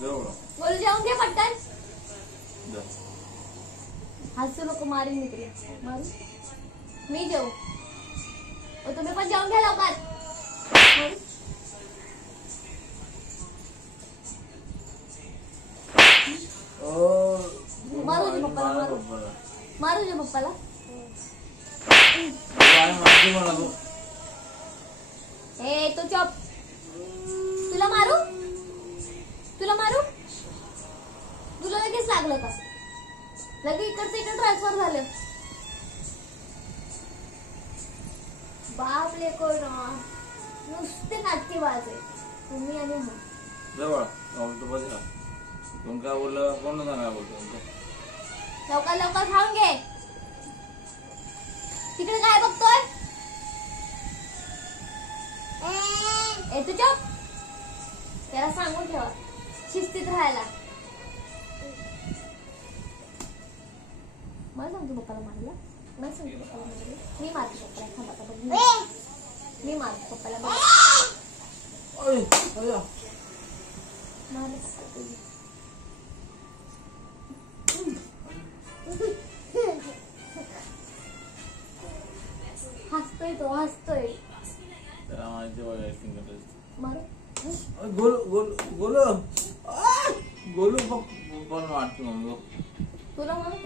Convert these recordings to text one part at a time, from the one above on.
बोलू जेवून घे पटकन. हसू नको, मारीन मी तुला. मारू मी जेवू. तुम्ही पण जेवून घ्या लवकर. मारू जे पप्पाला. मारू जे पप्पाला. ए तू चुप. तुला मारू. तुला मारू. तुला लगेच लागलं का? लगेच इकडचं इकडे ट्रान्सफर झालं. बापले कोण नुसते नाटकी बाज आहे तुम्ही आणि मग जवळ कोण काय बोललं. कोण काय बोलतो. लवकर लवकर खाऊन घे. तिकडे काय बघतोय. ए तू चुप. त्याला सांगून ठेवा शिस्तीत राहायला. मला सांगतो पप्पाला मारला. मला सांगतो पप्पाला मारलं. मी मारतो पप्पाला. थांबा आता बघ. मी मारतो पप्पाला. हसतोय तो. हसतोय. मारू. गोलू गोलू गोलू गोलू पण मारतो मग. तुला मारू.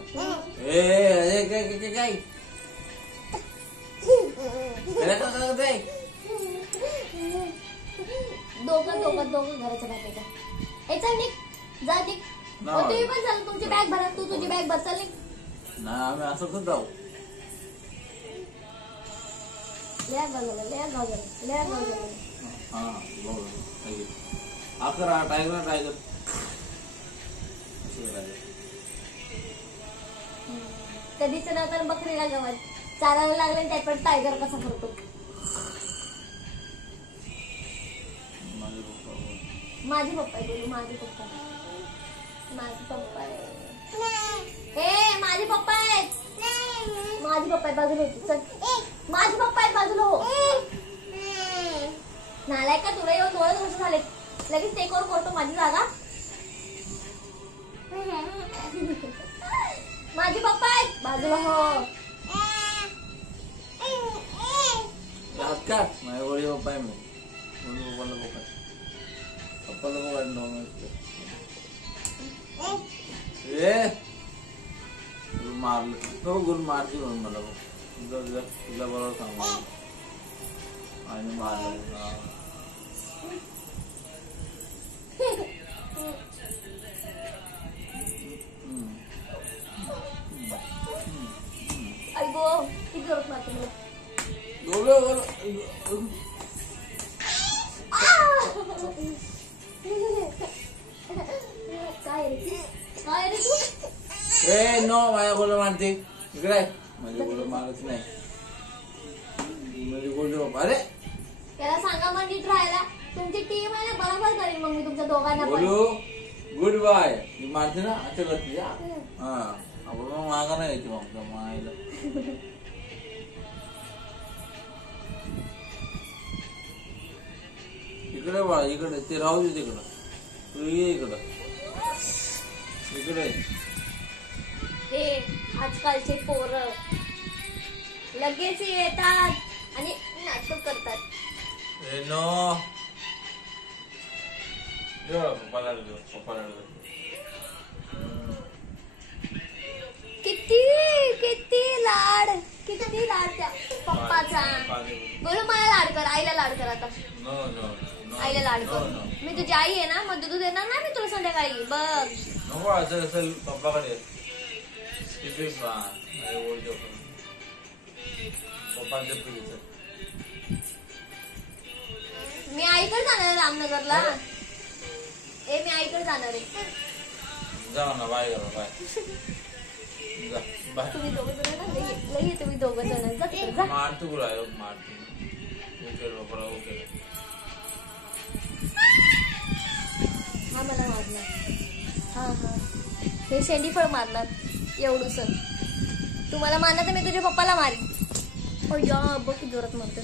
काय दोघं घराच्या बाहेर जा. ए चल निघ. जा निघ. तुम्ही पण चल. तुमची बॅग भरा. तू तुझी बॅग भर. चल निघ. ना आम्ही असंच जाऊ. लय गाव झालं. अकरा टायगर कधीच नव्हतं बकरीला गवत चारायला लागले. त्यात पण टायगर कसा करतो. माझे पप्पा आहे. माझे पप्पा आहे. माझे पप्पा आहेत. बाजूला होती. चल. माझे पप्पा आहेत बाजूला हो. नालायक का तुला येऊन 2 वर्ष झाले. लगेच टेक ओव्हर करतो माझी जागा. माझे पप्पा आहेत बाजूला हो. माझ्या वडील पप्पा आहे. मी पप्पाला मारलं तो गुण मारती म्हणून मला तुला बरोबर सांग. आणि मारलं. अगो किती जोरात मारते मला. काय रे तू. नो माझ्या गोल मारते. इकडे माझ्या गोल मारत नाही. माझे गोल अरे त्याला सांगा मग नीट राहायला. तुमची टीम आहे ना बरोबर करेल मग मी तुमच्या दोघांना. बोलू गुड बाय. मारते ना आता करते. हा आपण मग मागा नाही यायची मग मायला. इकडे बाळा. इकडे ते राहू दे. तिकडं तू ये इकडं. इकडे हे आजकालचे पोरं लगेच येतात आणि नाटक करतात. नो पप्पाला किती लाड त्या पप्पाचा. बोलू मला लाड कर. आईला लाड कर आता. आईला लाड कर. मी तुझी आई आहे ना. मग दूध देणार ना मी तुला संध्याकाळी. बघ नको असेल पप्पाकडे. मी आईकडे जाणार आहे रामनगरला. मी आईकडे जाणार आहे. जाऊ ना. Bye bye. तुम्ही दोघं जण ना लई तुम्ही दोघं जण जा. मारतो मारतो. ओके. हा मला मारणार. हा हे शेंडी फळ मारणार एवढूस. तुम्हाला मारणार तर मी तुझ्या पप्पाला मारीन. बघ किती जोरात मारते.